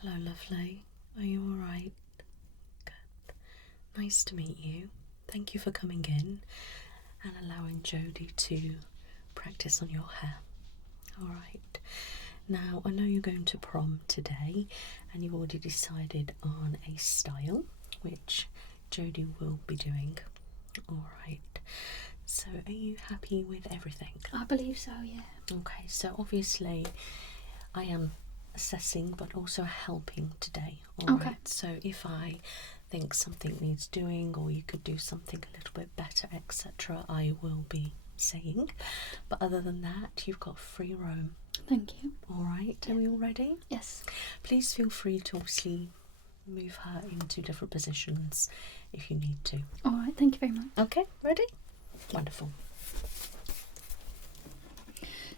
Hello, lovely. Are you alright? Good. Nice to meet you. Thank you for coming in and allowing Jodie to practice on your hair. Alright. Now, I know you're going to prom today and you've already decided on a style, which Jodie will be doing. Alright. So, are you happy with everything? I believe so, yeah. Okay, so obviously I am assessing but also helping today. Alright. Okay. So if I think something needs doing or you could do something a little bit better, etc., I will be saying. But other than that, you've got free roam. Thank you. Alright, Yeah. Are we all ready? Yes. Please feel free to obviously move her into different positions if you need to. Alright, thank you very much. Okay, ready? Wonderful.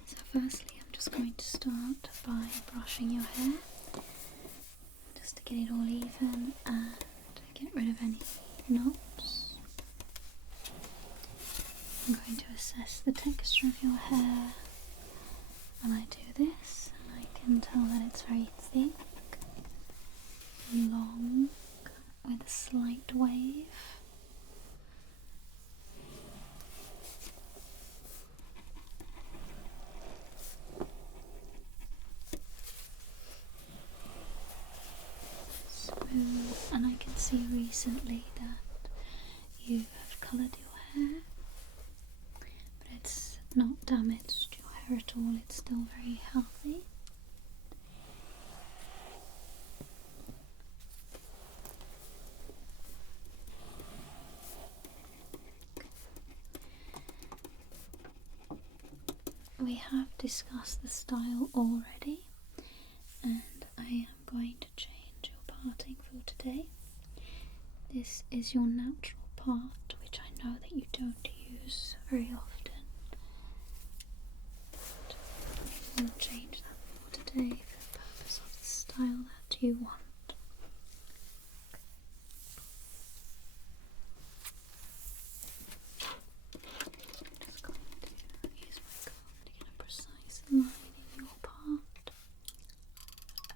So firstly, I'm just going to start by brushing your hair, just to get it all even and get rid of any knots. I'm going to assess the texture of your hair when I do this, and I can tell that it's very thick, long, with a slight wave. Smooth, and I can see recently that you have coloured your hair, but it's not damaged your hair at all, it's still very healthy. We have discussed the style already, and I am going to change your parting for today. This is your natural part, which I know that you don't use very often. But we'll change that for today for the purpose of the style that you want. Just going to use my comb to get a precise line in your part.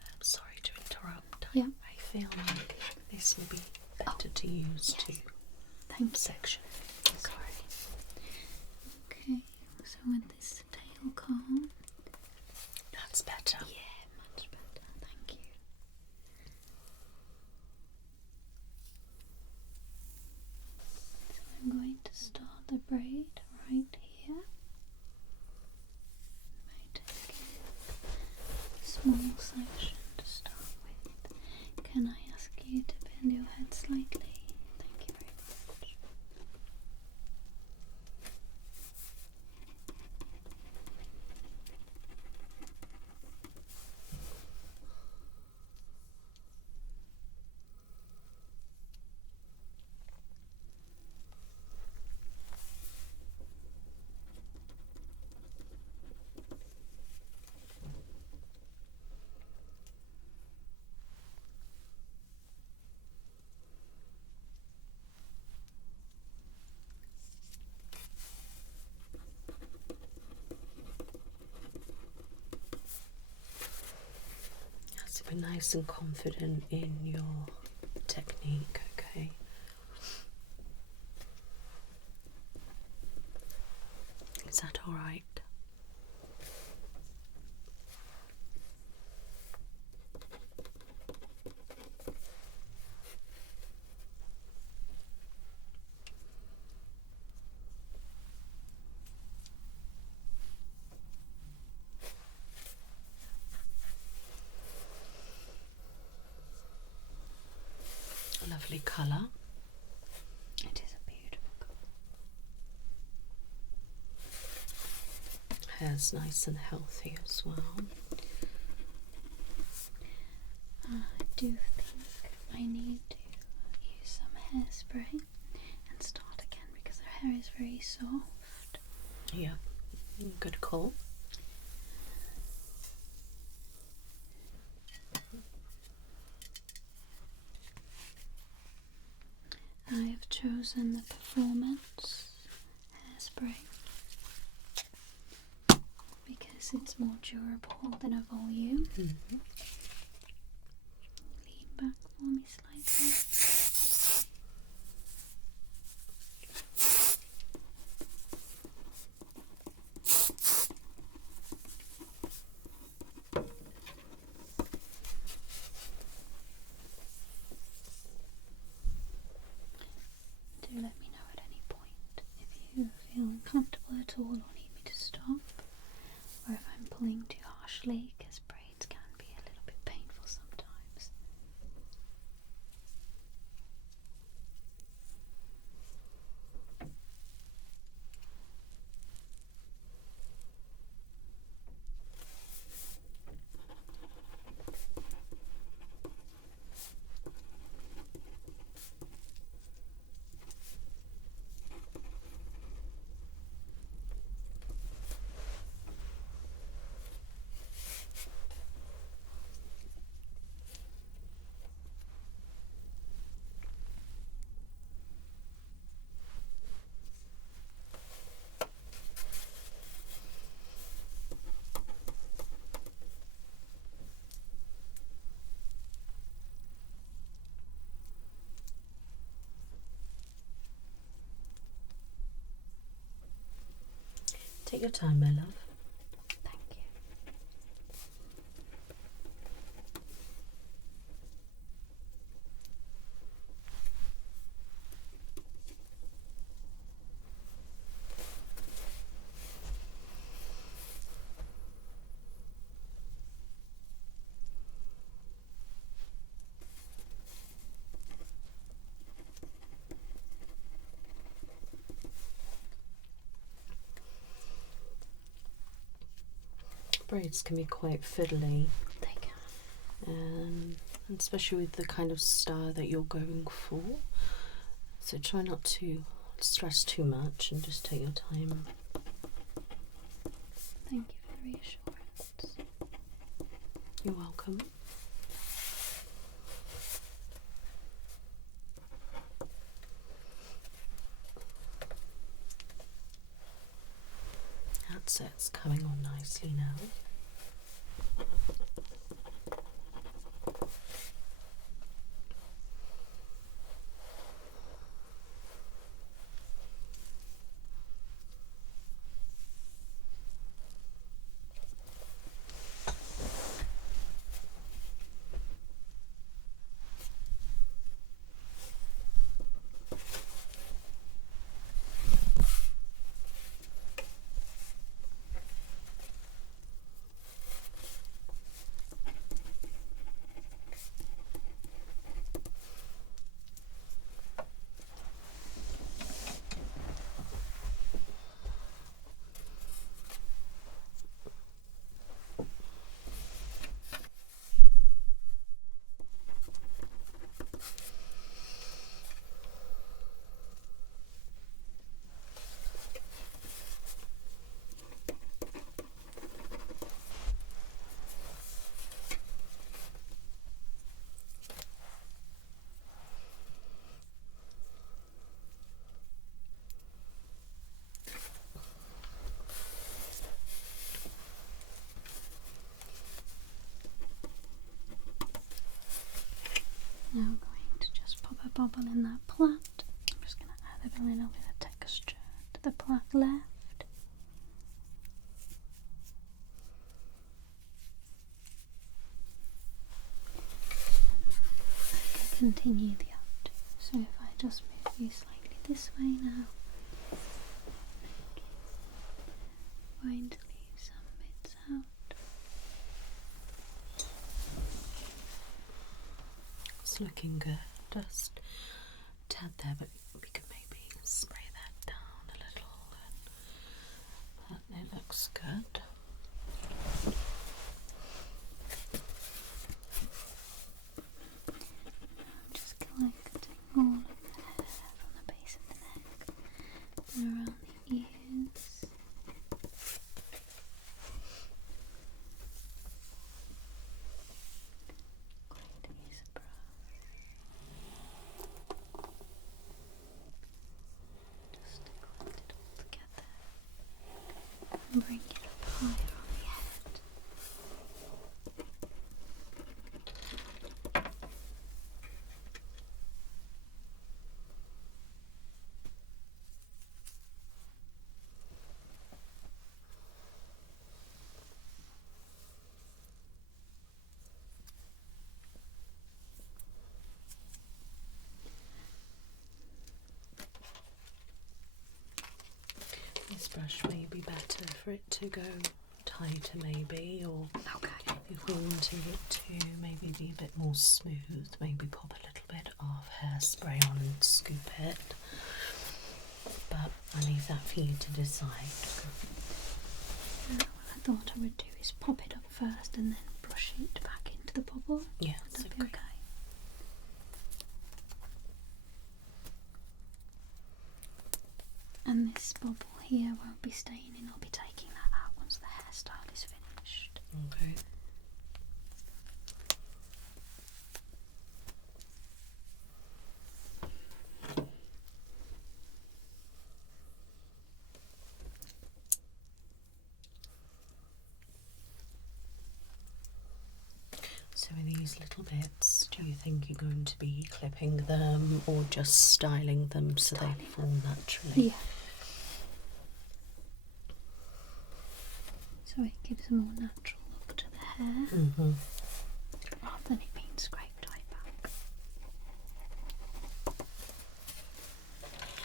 I'm sorry to interrupt. Yeah. I feel like this will be better to use yes. to Thank section. Sorry. Okay, so with this tail comb. That's better. Yeah, much better. Thank you. So I'm going to start the braid right here. I take a small section to start with. Can I ask you to bend your head slightly? Thank you very much. Yes, be nice and confident in your technique, okay? Is that alright? Lovely colour. It is a beautiful colour. Hair's nice and healthy as well. I do think I need to use some hairspray and start again because her hair is very soft. Yeah, good call. I have chosen the Performance hairspray because it's more durable than a volume. Mm-hmm. for me slightly? Do let me know at any point if you feel uncomfortable at all or need me to stop, or if I'm pulling too harshly, because braids can be a little bit painful sometimes. Take your time, my love. Thank you. Braids can be quite fiddly, They can. and especially with the kind of style that you're going for. So try not to stress too much and just take your time. Thank you for the reassurance. You're welcome. That's it, it's coming on nicely now. Now I'm going to just pop a bubble in that plait. I'm just going to add a little bit of texture to the plait left. I can continue the other two. So if I just move you slightly this way now, I'm going to leave some bits out. It's looking good. Just a tad there, but we could maybe spray that down a little. And it looks good. I'm just collecting all of the hair from the base of the neck and around the ears. Going to use a brush just to collect it all together and bring it up higher on the head. this brush may be better for it to go tighter maybe, or Okay. if we're wanting it to maybe be a bit more smooth, maybe pop a little bit of hairspray on and scoop it. But I leave that for you to decide. What I thought I would do is pop it up first and then brush it back into the bubble. Yes, Would that be okay? And this bubble here won't be staying in, I'll be taking that out once the hairstyle is finished. Okay. So with these little bits, do you think you're going to be clipping them or just styling them so they fall naturally? Yeah. So it gives a more natural look to the hair, rather than it being scraped right back.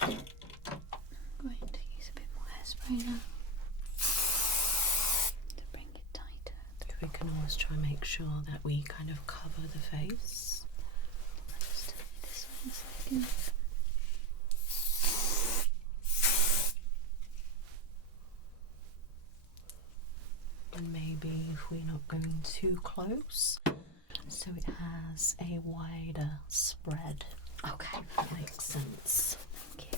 I'm going to use a bit more hairspray now to bring it tighter. We can always try and make sure that we kind of cover the face. I'll just turn it this way a second. And maybe if we're not going too close, so it has a wider spread. Okay. If that makes sense. Thank you.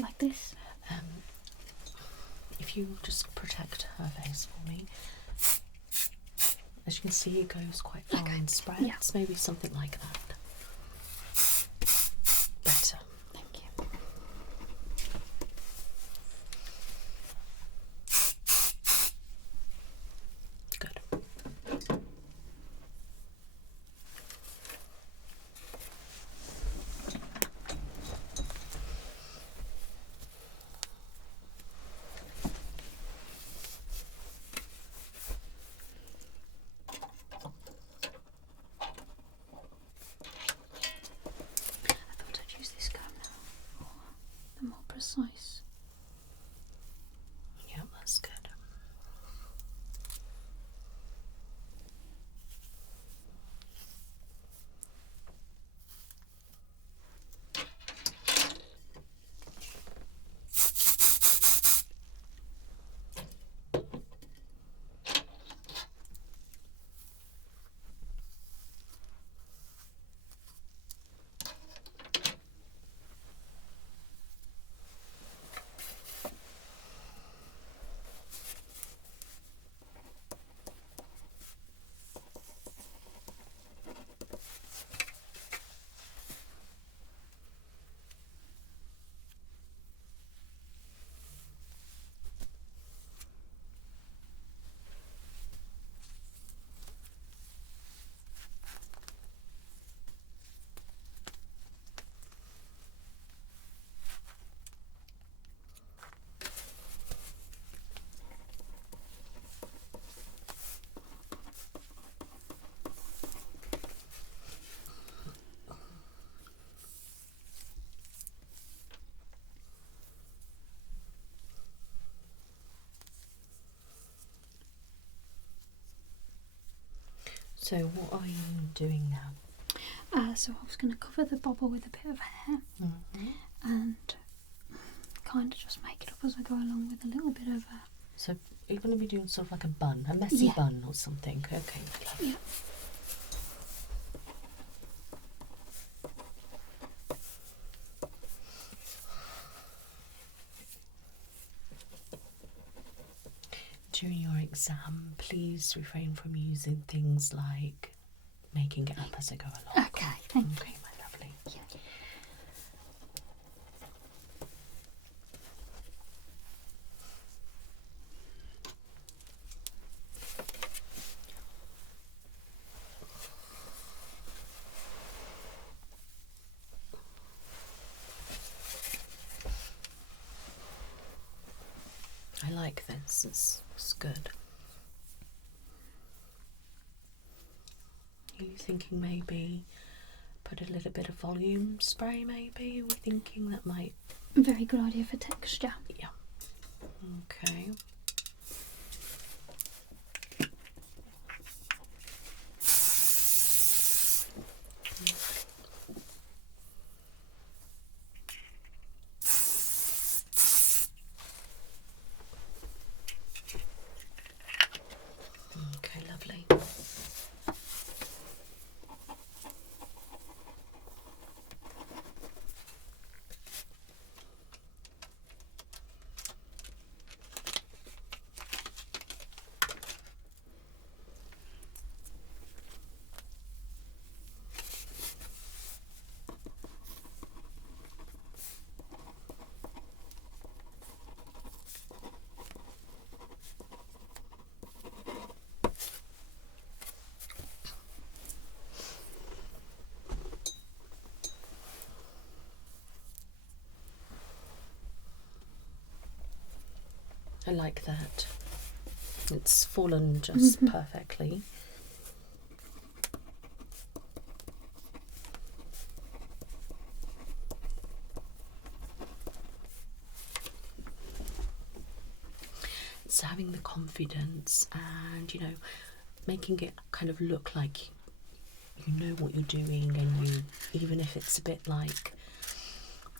Like this? If you will just protect her face for me. As you can see, it goes quite far and spreads. Yeah. Maybe something like that. Better. Thank you. Good. I thought I'd use this comb now for the more precise. Yeah, that's good. So what are you doing now? So I was going to cover the bobble with a bit of hair and kind of just make it up as I go along with a little bit of a... So you're going to be doing sort of like a bun, a messy bun or something. Okay. Yeah. During your exam, please refrain from using things like making it up as I go along. Okay, thank you. Okay, my lovely. Yeah. I like this, it's good. Are you thinking maybe put a little bit of volume spray maybe? Are we thinking that might... Very good idea for texture. Yeah. Okay. Okay, lovely. I like that. It's fallen just perfectly. It's having the confidence and, you know, making it kind of look like you know what you're doing, and you, even if it's a bit like,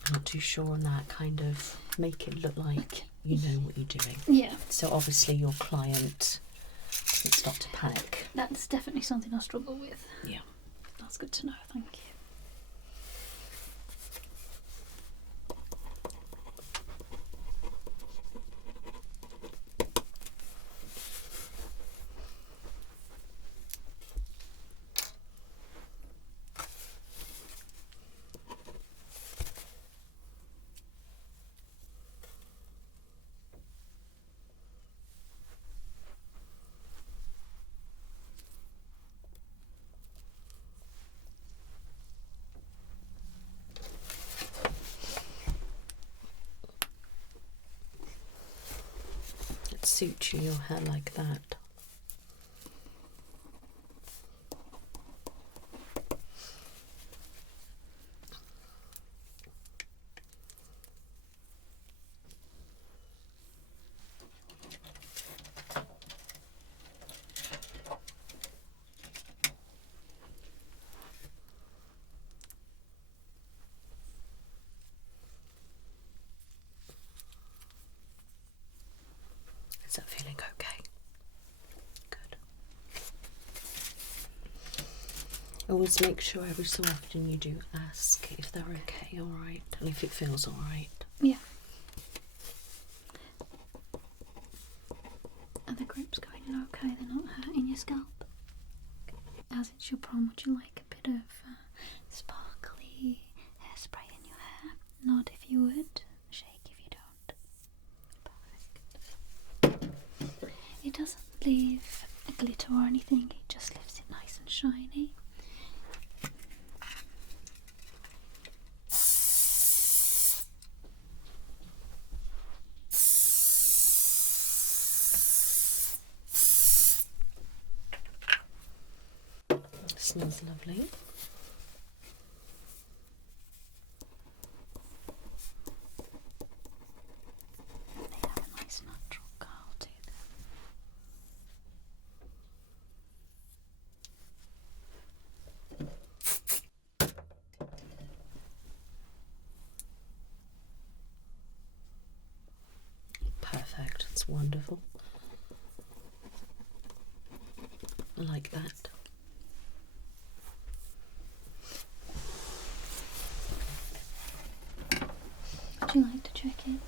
I'm not too sure on that, kind of make it look like you know what you're doing. Yeah. So obviously your client doesn't start to panic. That's definitely something I struggle with. Yeah. That's good to know, thank you. It suits you, your hair like that. Is that feeling okay? Good. Always make sure every so often you do ask if they're okay, alright, and if it feels alright. Yeah. Are the grips going in okay? They're not hurting your scalp? As it's your prom, would you like a bit of sparkly hairspray in your hair? Nod if you would, shake if you don't. Perfect. It doesn't leave a glitter or anything, it just leaves it nice and shiny. Smells lovely. They have a nice natural curl to them. Perfect, it's wonderful. I like that. Would you like to check it?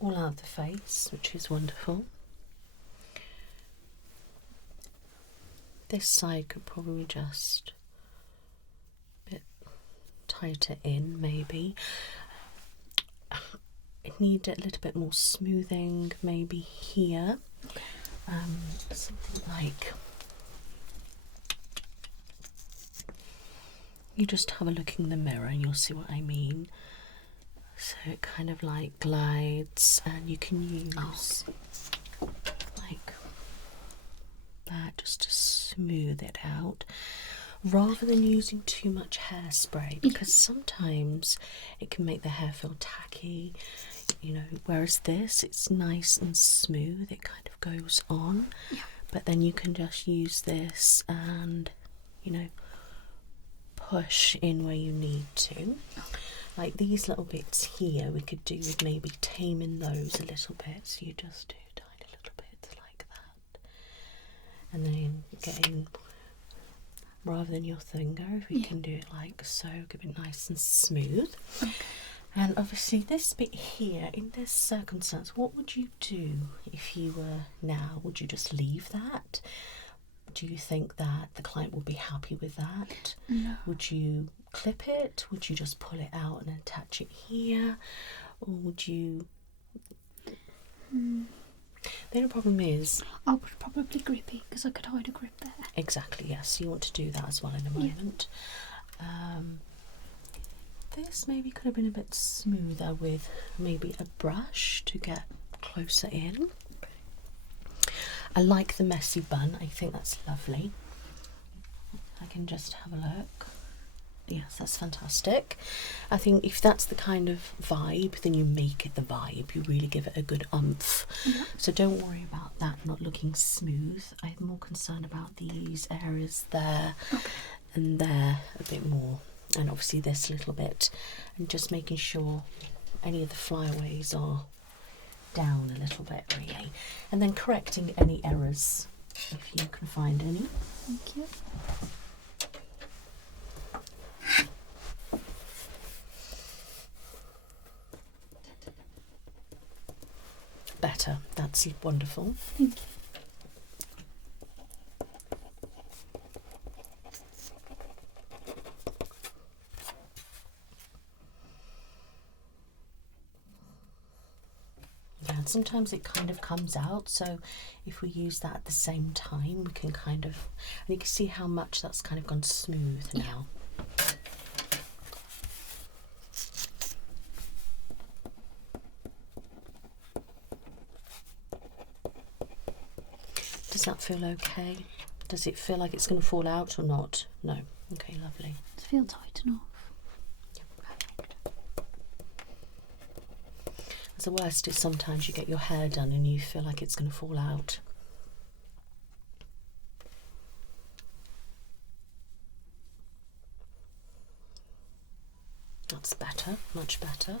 All out of the face, which is wonderful. This side could probably just a bit tighter in, maybe. It needs a little bit more smoothing, maybe here. Something like, you just have a look in the mirror and you'll see what I mean. So it kind of like glides, and you can use like smooth it out rather than using too much hairspray, because sometimes it can make the hair feel tacky, you know, whereas this, it's nice and smooth, it kind of goes on. But then you can just use this and, you know, push in where you need to. Like these little bits here, we could do with maybe taming those a little bit. So you just do tiny little bits like that. And then getting, rather than your finger, if we can do it like so, give it nice and smooth. And obviously this bit here, in this circumstance, what would you do if you were now? Would you just leave that? Do you think that the client would be happy with that? No. Would you clip it? Would you just pull it out and attach it here? Or would you... The only problem is... I would probably grip it, because I could hide a grip there. Exactly, yes. You want to do that as well in a moment. This maybe could have been a bit smoother with maybe a brush to get closer in. I like the messy bun, I think that's lovely. I can just have a look. Yes, that's fantastic. I think if that's the kind of vibe, then you make it the vibe. You really give it a good oomph. So don't worry about that not looking smooth. I'm more concerned about these areas there and there a bit more. And obviously this little bit. And just making sure any of the flyaways are down a little bit, really, and then correcting any errors if you can find any. Thank you. Better, that's wonderful. Thank you. And sometimes it kind of comes out, so if we use that at the same time, we can kind of, and you can see how much that's kind of gone smooth now. Does that feel okay? Does it feel like it's going to fall out or not? No. Okay, lovely. Does it feel tight enough? The worst is sometimes you get your hair done and you feel like it's going to fall out. That's better, much better.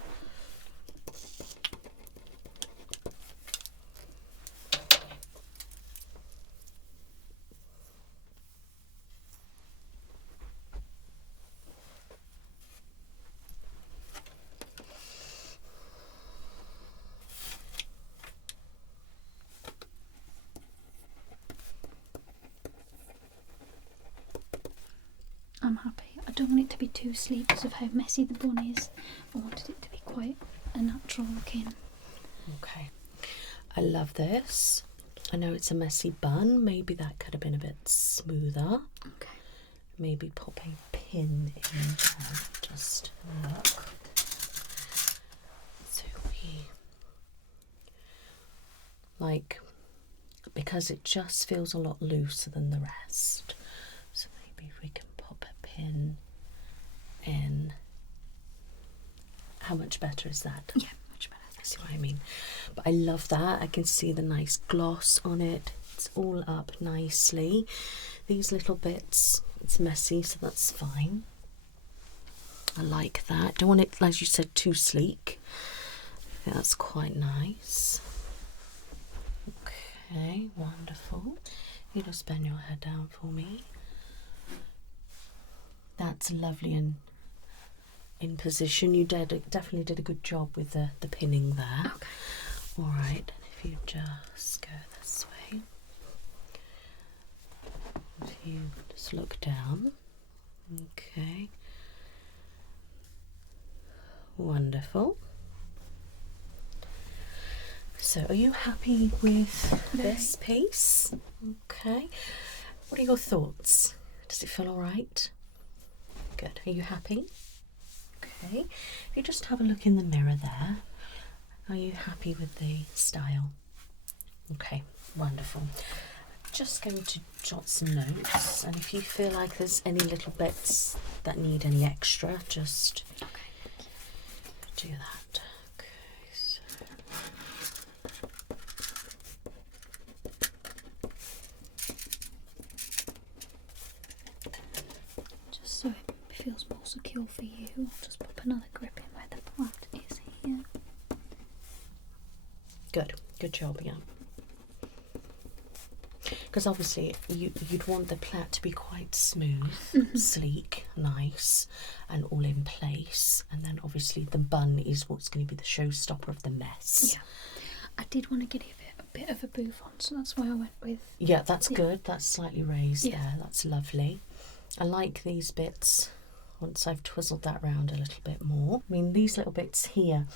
I'm happy. I don't want it to be too sleek because of how messy the bun is. I wanted it to be quite a natural looking. Okay. I love this. I know it's a messy bun. Maybe that could have been a bit smoother. Okay. Maybe pop a pin in there. Just look. So we... Like, because it just feels a lot looser than the rest. So maybe if we can pop a pin in. How much better is that? Yeah, much better. See what I mean? But I love that. I can see the nice gloss on it. It's all up nicely. These little bits, it's messy, so that's fine. I like that. Don't want it, as you said, too sleek. I think that's quite nice. Okay, wonderful. You just bend your head down for me. That's lovely and in position. You definitely did a good job with the pinning there. Okay. All right, if you just go this way, if you just look down, okay, wonderful. So are you happy with this piece? Okay, what are your thoughts? Does it feel all right? Good, are you happy? Okay, if you just have a look in the mirror there, are you happy with the style? Okay, wonderful. just going to jot some notes, and if you feel like there's any little bits that need any extra, just do that. Okay, so just so it feels more secure for you, I'll just pop another grip in where the plait is here. good job, yeah. Because obviously you'd want the plait to be quite smooth, sleek, nice, and all in place. And then obviously the bun is what's going to be the showstopper of the mess. Yeah, I did want to give it a bit of a bouffant, so that's why I went with. Yeah, that's good. That's slightly raised there. That's lovely. I like these bits once I've twizzled that round a little bit more. I mean, these little bits here,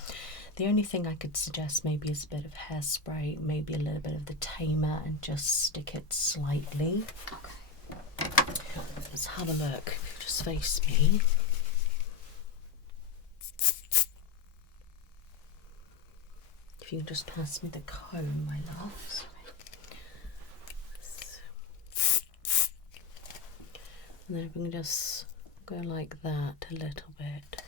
the only thing I could suggest maybe is a bit of hairspray, maybe a little bit of the tamer, and just stick it slightly. Okay. Let's have a look. If you just face me. If you can just pass me the comb, my love. And then we can just go like that a little bit.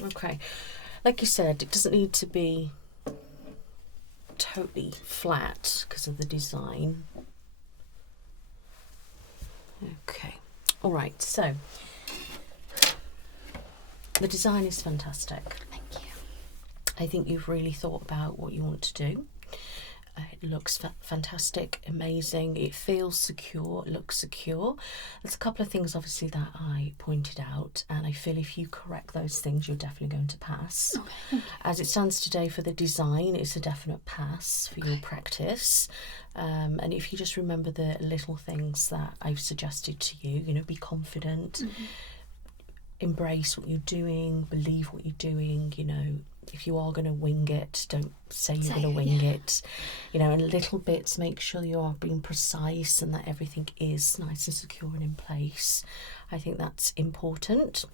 Okay, like you said, it doesn't need to be totally flat because of the design. Okay, all right, so the design is fantastic. Thank you. I think you've really thought about what you want to do. It looks fantastic, amazing. It feels secure, it looks secure. There's a couple of things obviously that I pointed out, and I feel if you correct those things, you're definitely going to pass. Okay, thank you. As it stands today for the design, it's a definite pass for your practice. And if you just remember the little things that I've suggested to you, you know, be confident, embrace what you're doing, believe what you're doing, you know. If you are going to wing it, don't say you're going to wing it. You know, in little bits, make sure you are being precise and that everything is nice and secure and in place. I think that's important.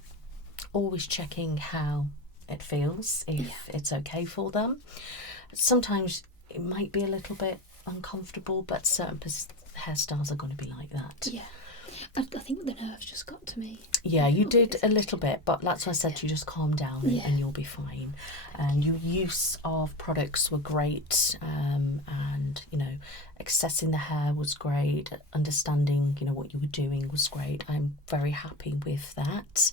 Always checking how it feels, if it's okay for them. Sometimes it might be a little bit uncomfortable, but certain hairstyles are going to be like that. Yeah. I think the nerves just got to me. Yeah, you did a little bit, but that's why I said to you, just calm down and you'll be fine. And your use of products were great, and, you know, accessing the hair was great, understanding, you know, what you were doing was great. I'm very happy with that.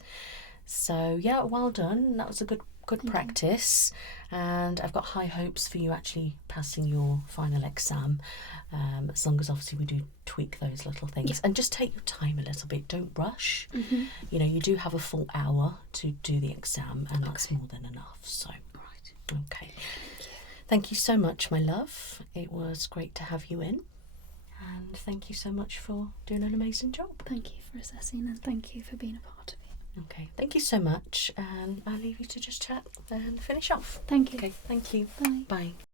So, yeah, well done. That was a good practice, and I've got high hopes for you actually passing your final exam, as long as obviously we do tweak those little things and just take your time a little bit. Don't rush. You know, you do have a full hour to do the exam, and that's more than enough. So okay, thank you so much, my love. It was great to have you in, and thank you so much for doing an amazing job. Thank you for assessing, and thank you for being a part of it. Okay, thank you so much, and I'll leave you to just chat and finish off. Thank you. Okay, thank you. Bye. Bye.